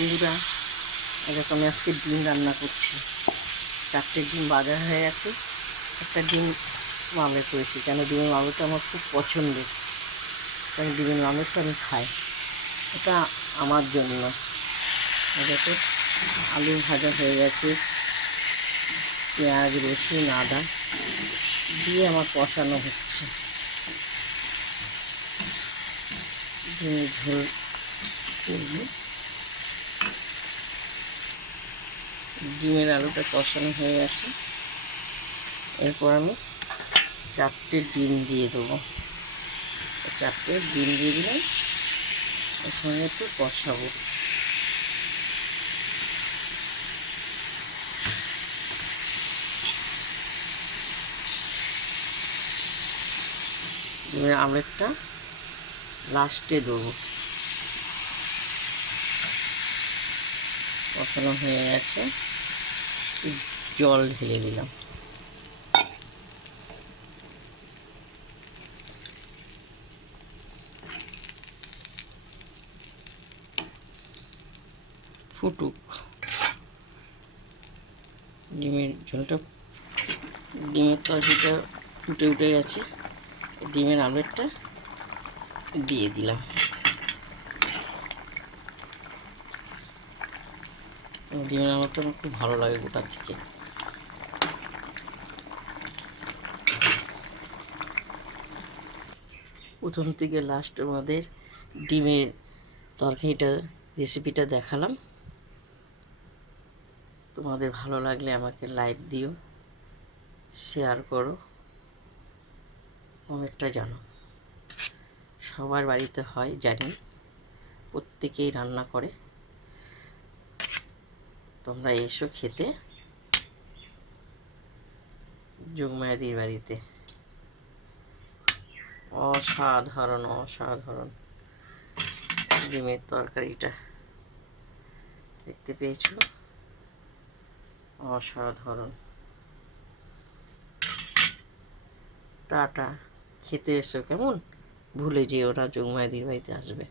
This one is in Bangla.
বন্ধুরা, এরকম আমি আজকে ডিম রান্না করছি। 4টে ডিম বাজার হয়ে গেছে। একটা ডিম মামলেট করেছি, কেন ডিমের মামলেটটা আমার খুব পছন্দের, কারণ ডিমের মামলেটটা আমি খাই। এটা আমার জন্য। এটাতে আলু ভাজা হয়ে গেছে, পেঁয়াজ রসুন আদা দিয়ে আমার কষানো হচ্ছে। ডিমের ঝোল করবো। ডিমের আলুটা কষানো হয়ে গেছে, এরপর আমি 4টে ডিম দিয়ে দেবো। 4টে ডিম দিয়ে দিলাম, এর সঙ্গে একটু কষাবো। ডিমের আমলেটটা লাস্টে দেবো। কষানো হয়ে গেছে, জল ঢেলে দিলাম। ফুটুক। ডিমের ঝোলটা, ডিমের তরকারিটা ফুটে উঠে গেছে, ডিমের আমলেটটা দিয়ে দিলাম। ডিমের আমলেটটা আমার খুব ভালো লাগে গোটার থেকে। প্রথম থেকে লাস্ট আমাদের ডিমের তরকারিটা রেসিপিটা দেখালাম। তোমাদের ভালো লাগলে আমাকে লাইক দিও, শেয়ার করো, অনেকটা জানো। সবার বাড়িতে হয় জানি, প্রত্যেকেই রান্না করে। তোমরা এসো খেতে যোগমায়াদির বাড়িতে। অসাধারণ অসাধারণ ডিমের তরকারিটা দেখতে পেয়েছো? অসাধারণ। টাটা, খেতে এসো কেমন, ভুলে যেও না যোগমায়াদির বাড়িতে আসবে।